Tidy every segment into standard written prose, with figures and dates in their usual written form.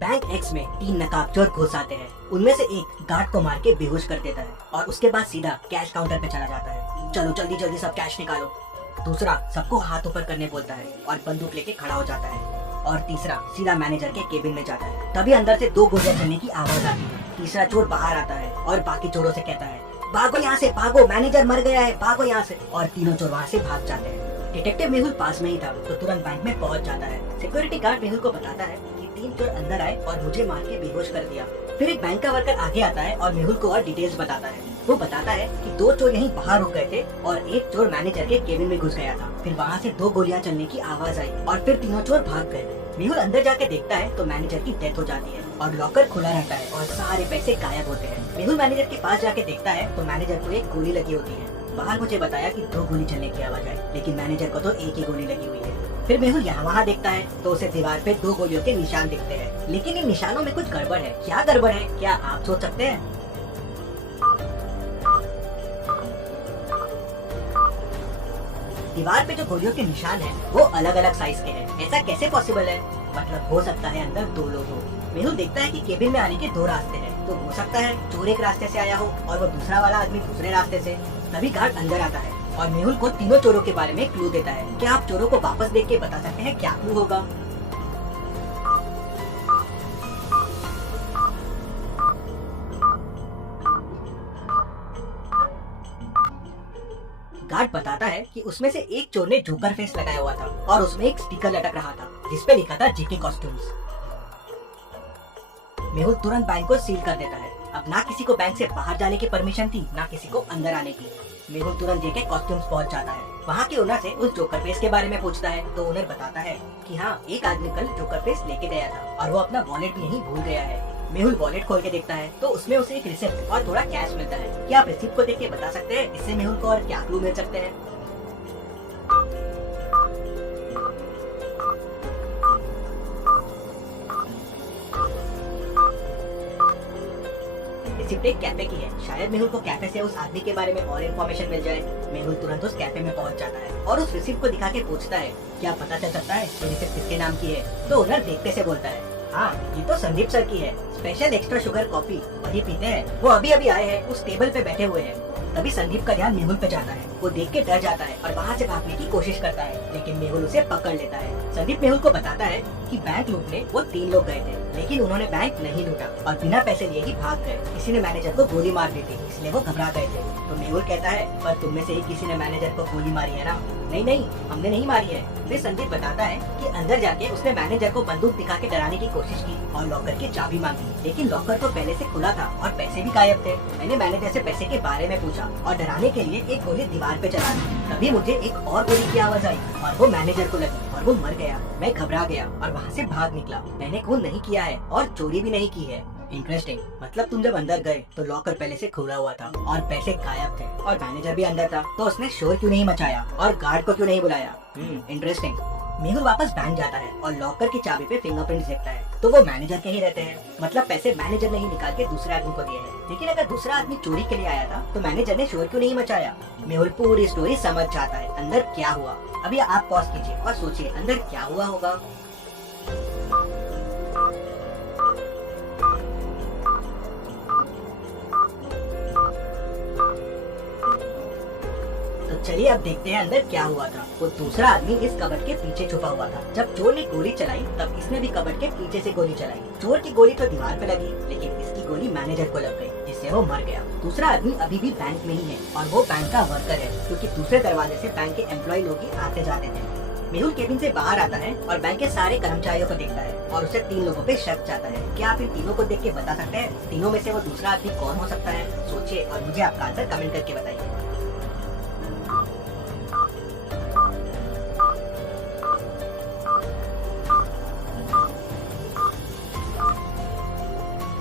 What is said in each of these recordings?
Bank x में 3 नकाबचोर घुस आते हैं। उनमें से एक गार्ड को मार के बेहोश कर देता है और उसके बाद सीधा कैश काउंटर पे चला जाता है। चलो जल्दी जल्दी सब कैश निकालो। दूसरा सबको हाथ ऊपर करने बोलता है और बंदूक लेके खड़ा हो जाता है। और तीसरा सीधा मैनेजर के केबिन में जाता है। तभी अंदर से 2 गोलियां चलने की आवाज आती है। तीसरा चोर बाहर आता है और बाकी चोरों से कहता है, भागो यहाँ से, भागो, मैनेजर मर गया है, भागो यहाँ से। और तीनों चोर वहाँ से भाग जाते हैं। डिटेक्टिव मेहुल पास में ही था तो तुरंत बैंक में पहुंच जाता है। सिक्योरिटी गार्ड मेहुल को बताता है कि 3 चोर अंदर आए और मुझे मार के बेहोश कर दिया। फिर एक बैंक का वर्कर आगे आता है और मेहुल को और डिटेल्स बताता है। वो बताता है कि 2 चोर यहीं बाहर रुक गए थे और एक चोर मैनेजर के केबिन में घुस गया था। फिर वहाँ से 2 गोलियां चलने की आवाज आई और फिर तीनों चोर भाग गए। मेहुल अंदर जाके देखता है तो मैनेजर की डेथ हो जाती है और लॉकर खुला रहता है और सारे पैसे गायब होते हैं। मेहुल मैनेजर के पास जाके देखता है तो मैनेजर को एक गोली लगी होती है। बाहर मुझे बताया कि 2 गोली चलने की आवाज आई, लेकिन मैनेजर को तो एक ही गोली लगी हुई है। फिर मेहुल यहाँ वहाँ देखता है तो उसे दीवार पे 2 गोलियों के निशान दिखते हैं, लेकिन इन निशानों में कुछ गड़बड़ है। क्या गड़बड़ है, क्या आप सोच सकते हैं? दीवार पे जो गोलियों के निशान हैं, वो अलग अलग साइज के हैं। ऐसा कैसे पॉसिबल है? मतलब हो सकता है अंदर 2 लोग हो। मेहुल देखता है कि केबिन में आने के 2 रास्ते हैं, तो हो सकता है चोर एक रास्ते से आया हो और वो दूसरा वाला आदमी दूसरे रास्ते से। तभी गार्ड अंदर आता है और मेहुल को तीनों चोरों के बारे में क्लू देता है। क्या आप चोरों को वापस देख के बता सकते हैं क्या क्लू होगा? गार्ड बताता है कि उसमें से एक चोर ने जोकर फेस लगाया हुआ था और उसमें एक स्टिकर लटक रहा था जिसपे लिखा था जेके कॉस्ट्यूम्स। मेहुल तुरंत बैंक को सील कर देता है। अब ना किसी को बैंक से बाहर जाने की परमिशन थी, ना किसी को अंदर आने की। मेहुल तुरंत जेके कॉस्ट्यूम्स पहुंच जाता है। वहाँ के ओनर से उस जोकर फेस के बारे में पूछता है तो ओनर बताता है कि हाँ, एक आदमी कल जोकर फेस लेके गया था और वो अपना वॉलेट भी यहीं भूल गया है। मेहुल वॉलेट खोल के देखता है तो उसमें उसे एक रिसिप्ट और थोड़ा कैश मिलता है। क्या आप रिसिप्ट को देख के बता सकते हैं इससे मेहुल को और क्या क्लू मिल सकते हैं? रिसिप्ट एक कैफे की है। शायद मेहुल को कैफे से उस आदमी के बारे में और इन्फॉर्मेशन मिल जाए। मेहुल तुरंत उस कैफे में पहुंच जाता है और उस रिसिप्ट को दिखा के पूछता है, क्या पता चल सकता है कि रिसिप्ट किसके नाम की है? तो ओनर देखते से बोलता है, हाँ, ये तो संदीप सर की है। स्पेशल एक्स्ट्रा शुगर कॉफी वही पीते हैं। वो अभी अभी आए हैं, उस टेबल पे बैठे हुए हैं। तभी संदीप का ध्यान मेहुल पे जाता है। वो देख के डर जाता है और वहाँ से भागने की कोशिश करता है, लेकिन मेहुल उसे पकड़ लेता है। संदीप मेहुल को बताता है कि बैंक लूटने वो 3 लोग गए थे, लेकिन उन्होंने बैंक नहीं लूटा और बिना पैसे लिए ही भाग गए। किसी ने मैनेजर को गोली मार दी थी, इसलिए वो घबरा गए थे। तो मेहुल कहता है, पर तुम में से ही किसी ने मैनेजर को गोली मारी है ना? नहीं नहीं, हमने नहीं मारी है। फिर संदीप बताता है कि अंदर जाके उसने मैनेजर को बंदूक दिखा के डराने की कोशिश की और लॉकर की चाबी मांगी, लेकिन लॉकर तो पहले से खुला था और पैसे भी गायब थे। मैंने मैनेजर से पैसे के बारे में पूछा और डराने के लिए एक गोली दीवार पे चला दी। तभी मुझे एक और गोली की आवाज आई और वो मैनेजर को लगी और वो मर गया। मैं घबरा गया और वहाँ से भाग निकला। मैंने खून नहीं किया है और चोरी भी नहीं की है। इंटरेस्टिंग। मतलब तुम जब अंदर गए तो लॉकर पहले से खुला हुआ था और पैसे गायब थे और मैनेजर भी अंदर था, तो उसने शोर क्यों नहीं मचाया और गार्ड को क्यों नहीं बुलाया? इंटरेस्टिंग। मेहुल वापस बैंक जाता है और लॉकर की चाबी पे फिंगरप्रिंट देखता है तो वो मैनेजर के ही रहते हैं। मतलब पैसे मैनेजर ने ही निकाल के दूसरे आदमी को दिए हैं। लेकिन अगर दूसरा आदमी चोरी के लिए आया था तो मैनेजर ने शोर क्यों नहीं मचाया? मेहुल पूरी स्टोरी समझ जाता है अंदर क्या हुआ। अभी आप पॉज कीजिए और सोचिए अंदर क्या हुआ होगा। चलिए अब देखते हैं अंदर क्या हुआ था। वो दूसरा आदमी इस कबर्ड के पीछे छुपा हुआ था। जब चोर ने गोली चलाई तब इसने भी कबर्ड के पीछे से गोली चलाई। चोर की गोली तो दीवार पे लगी, लेकिन इसकी गोली मैनेजर को लग गई, जिससे वो मर गया। दूसरा आदमी अभी भी बैंक में ही है और वो बैंक का वर्कर है, क्योंकि दूसरे दरवाजे से बैंक के एम्प्लॉय लोग ही आते जाते थे। मेहुल केबिन से बाहर आता है और बैंक के सारे कर्मचारियों को देखता है और उसे 3 लोगों पे शक जाता है। क्या आप इन तीनों को देख के बता सकते हैं तीनों में से वो दूसरा आदमी कौन हो सकता है? सोचिए और मुझे आपका आंसर कमेंट करके बताइए।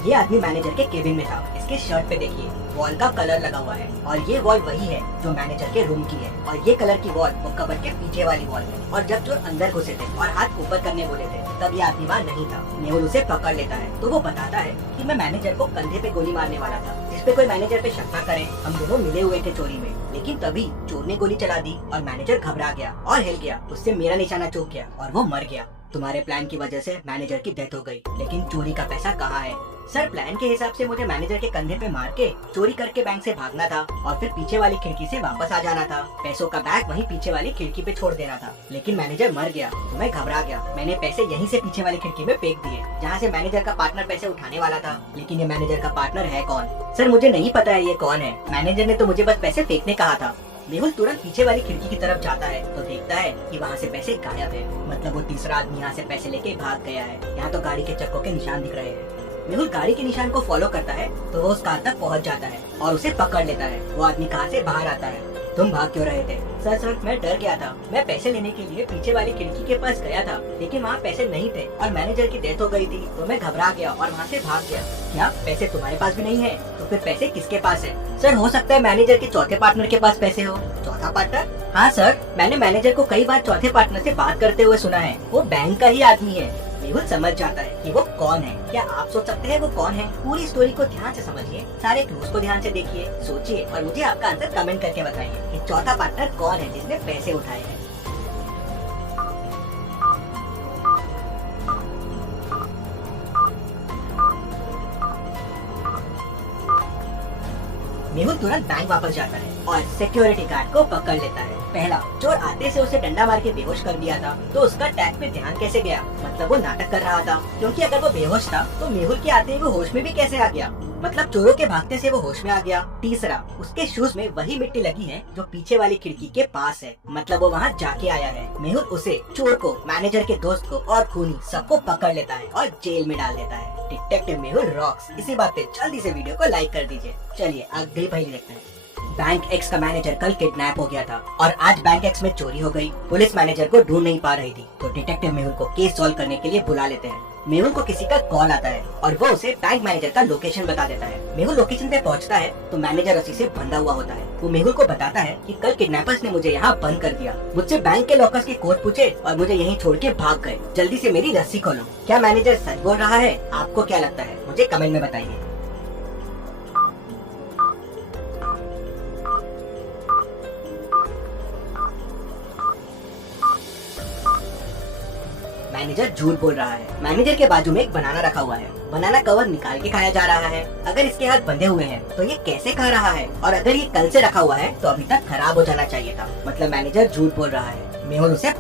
ये आदमी मैनेजर के केबिन में था। इसके शर्ट पे देखिए वॉल का कलर लगा हुआ है और ये वॉल वही है जो मैनेजर के रूम की है और ये कलर की वॉल वो कबर्ड के पीछे वाली वॉल है। और जब चोर अंदर घुसे थे और हाथ ऊपर करने बोले थे तब ये आदमी वहाँ नहीं था। मेहुल उसे पकड़ लेता है तो वो बताता है कि मैं मैनेजर को कंधे पे गोली मारने वाला था, जिसपे कोई मैनेजर पे शक न करे। हम दोनों मिले हुए थे चोरी में, लेकिन तभी चोर ने गोली चला दी और मैनेजर घबरा गया और हिल गया। उससे मेरा निशाना चूक गया और वो मर गया। तुम्हारे प्लान की वजह से मैनेजर की डेथ हो गई, लेकिन चोरी का पैसा कहाँ है? सर, प्लान के हिसाब से मुझे मैनेजर के कंधे पे मार के चोरी करके बैंक से भागना था और फिर पीछे वाली खिड़की से वापस आ जाना था। पैसों का बैग वहीं पीछे वाली खिड़की पे छोड़ देना था, लेकिन मैनेजर मर गया तो मैं घबरा गया। मैंने पैसे यहीं से पीछे वाली खिड़की में फेंक दिए, जहाँ से मैनेजर का पार्टनर पैसे उठाने वाला था। लेकिन ये मैनेजर का पार्टनर है कौन? सर, मुझे नहीं पता है ये कौन है। मैनेजर ने तो मुझे बस पैसे फेंकने कहा था। मेहुल तुरंत पीछे वाली खिड़की की तरफ जाता है तो देखता है कि वहाँ से पैसे गायब है। मतलब वो तीसरा आदमी यहाँ से पैसे लेके भाग गया है। यहाँ तो गाड़ी के चक्कों के निशान दिख रहे हैं। मेहुल गाड़ी के निशान को फॉलो करता है तो वो उस कार तक पहुँच जाता है और उसे पकड़ लेता है। वो आदमी कार से बाहर आता है। तुम भाग क्यों रहे थे? सर, मैं डर गया था। मैं पैसे लेने के लिए पीछे वाली खिड़की के पास गया था, लेकिन वहाँ पैसे नहीं थे और मैनेजर की डेथ हो गई थी, तो मैं घबरा गया और वहाँ से भाग गया। क्या पैसे तुम्हारे पास भी नहीं है? तो फिर पैसे किसके पास है? सर, हो सकता है मैनेजर के चौथे पार्टनर के पास पैसे हो। चौथा पार्टनर? हाँ सर, मैंने मैनेजर को कई बार चौथे पार्टनर से बात करते हुए सुना है। वो बैंक का ही आदमी है। मेहुल समझ जाता है कि वो कौन है। क्या आप सोच सकते हैं वो कौन है? पूरी स्टोरी को ध्यान से समझिए, सारे क्लूज को ध्यान से देखिए, सोचिए और मुझे आपका आंसर कमेंट करके बताइए कि चौथा पार्टनर कौन है जिसने पैसे उठाए हैं। मेहुल तुरंत बैंक वापस जाता है और सिक्योरिटी गार्ड को पकड़ लेता है। पहला, चोर आते से उसे डंडा मार के बेहोश कर दिया था, तो उसका टैग पे ध्यान कैसे गया? मतलब वो नाटक कर रहा था, क्योंकि अगर वो बेहोश था तो मेहुल के आते ही वो होश में भी कैसे आ गया? मतलब चोरों के भागते से वो होश में आ गया। तीसरा, उसके शूज में वही मिट्टी लगी है जो पीछे वाली खिड़की के पास है, मतलब वो वहाँ जाके आया है। मेहुल उसे, चोर को, मैनेजर के दोस्त को और खूनी सबको पकड़ लेता है और जेल में डाल देता है। Detective Mehul rocks. इसी बात पे जल्दी से वीडियो को लाइक कर दीजिए। चलिए अगली पहेली देखते हैं। बैंक एक्स का मैनेजर कल किडनैप हो गया था और आज बैंक एक्स में चोरी हो गई। पुलिस मैनेजर को ढूंढ नहीं पा रही थी, तो डिटेक्टिव मेहुल को केस सॉल्व करने के लिए बुला लेते हैं। मेहुल को किसी का कॉल आता है और वो उसे बैंक मैनेजर का लोकेशन बता देता है। मेहुल लोकेशन पे पहुंचता है तो मैनेजर रस्सी से बंधा हुआ होता है। वो मेहुल को बताता है कि कल किडनैपर्स ने मुझे यहाँ बंद कर दिया, मुझसे बैंक के लॉकर्स के कोड पूछे और मुझे यहीं छोड़ के भाग गए। जल्दी से मेरी रस्सी खोलो। क्या मैनेजर सच बोल रहा है? आपको क्या लगता है? मुझे कमेंट में बताइए। मैनेजर झूठ बोल रहा है। मैनेजर के बाजू में एक बनाना रखा हुआ है। बनाना कवर निकाल के खाया जा रहा है। अगर इसके हाथ बंधे हुए हैं तो ये कैसे खा रहा है? और अगर ये कल से रखा हुआ है तो अभी तक खराब हो जाना चाहिए था। मतलब मैनेजर झूठ बोल रहा है। मेहुल उसे